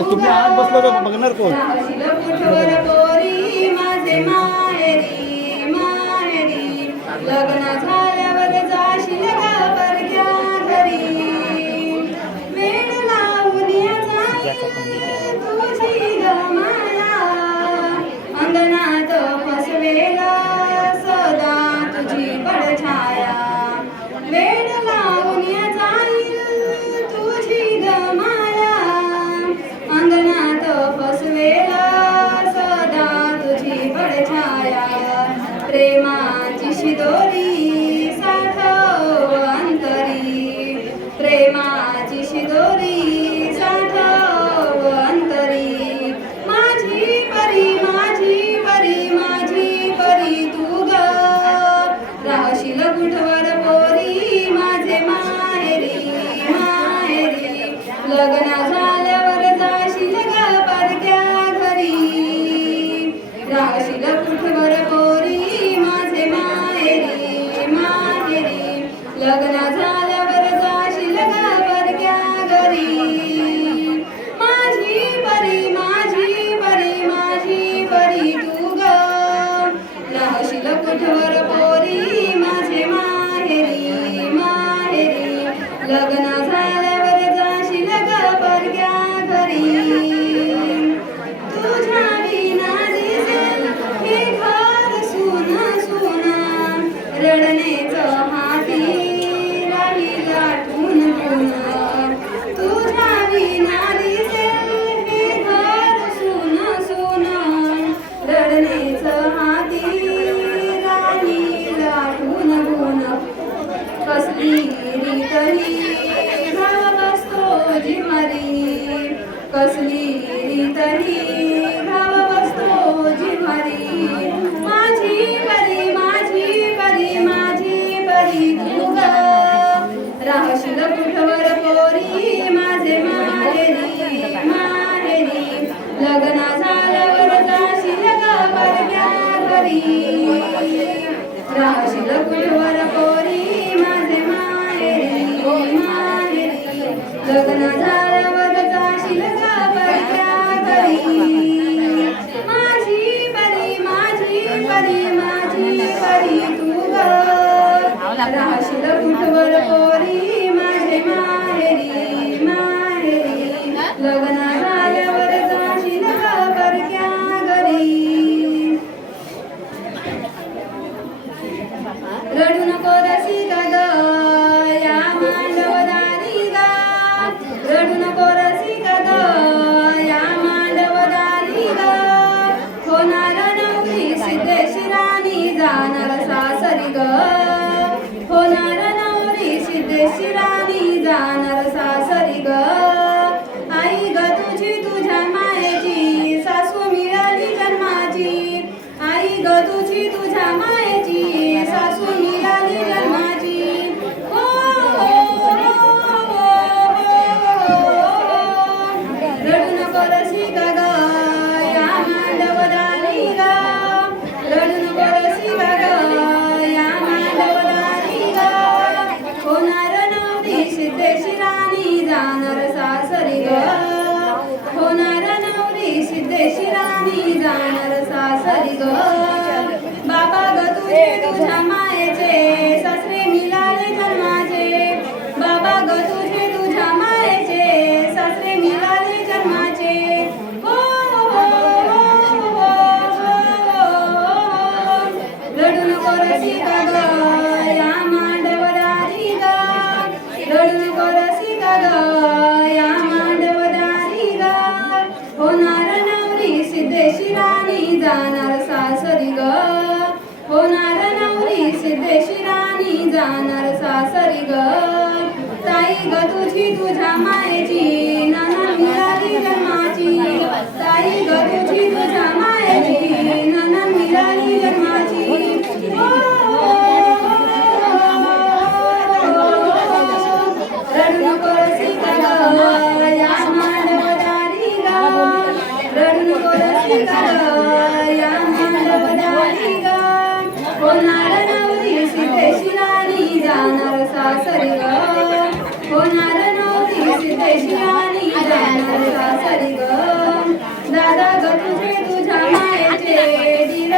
तुम्ही आज बसलो तर बघणार कोण लग्न राहशील कुठवर पोरी माझे माहेरी माहेरी लग्ना झाल्यावर जाशील परक्या घरी. लग्न झालं जाणार सासरी ग. ताई ग तुझी तुझ्या मायेची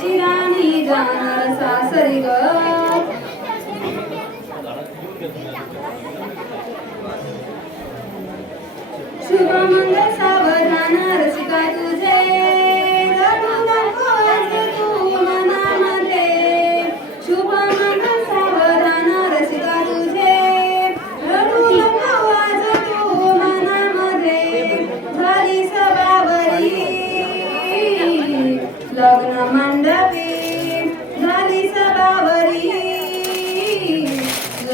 शिराणी जाणार सासरी ग. शुभमंगल सावधान रसिकाई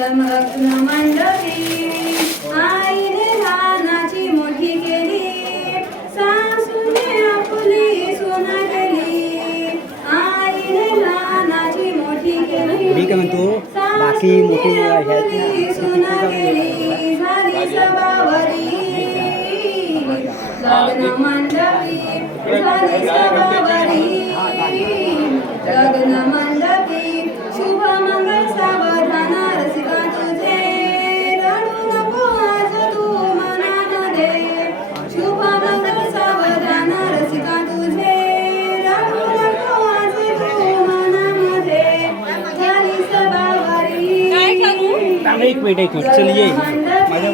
जमकन मंडळी आईने रानाची मोठी केली सासूने आपली सोना केली आईने रानाची मोठी केली बाकी आपली सोना केली झाली सभावरी. लग्न मंडळी झाली सभावरी. लग्न मंडळी एक मिनिट एक मिनिट. चल माझ्या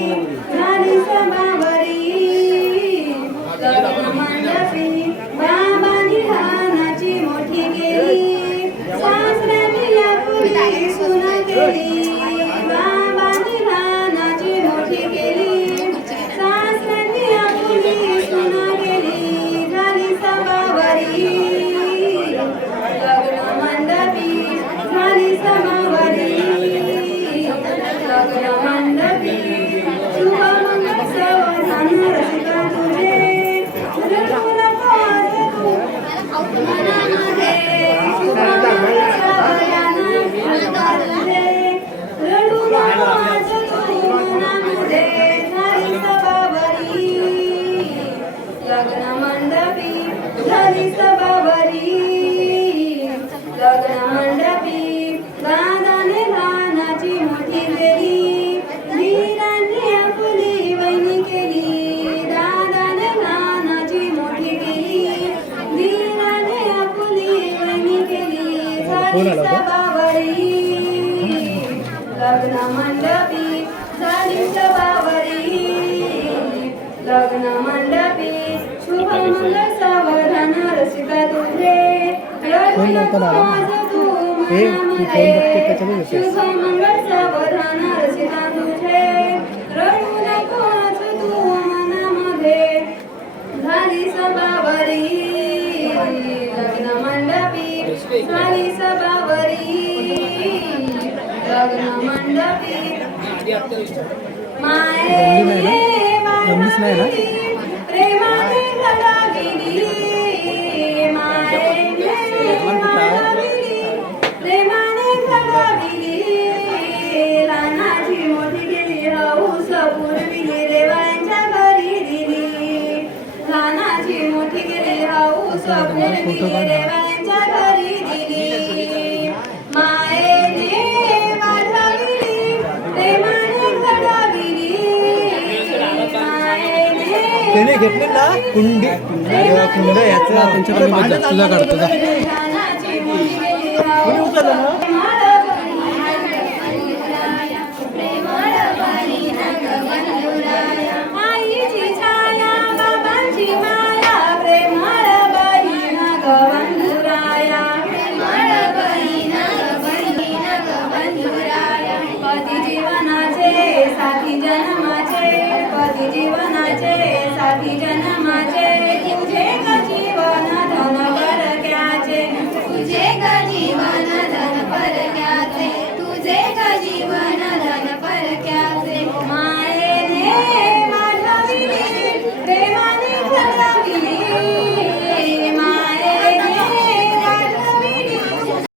फोन नव्हता मला हे तू फोन बघते? त्याच्यामुळे येतेस जमलीच नाही ना? स्वप्न मी देवांच्या घरी दिली मायेने वाढविली प्रेमाने घडविली ना कुंडी कुंड याचं त्यांच्याकडे लग्न करतो ಕಿರಣ ಮಜ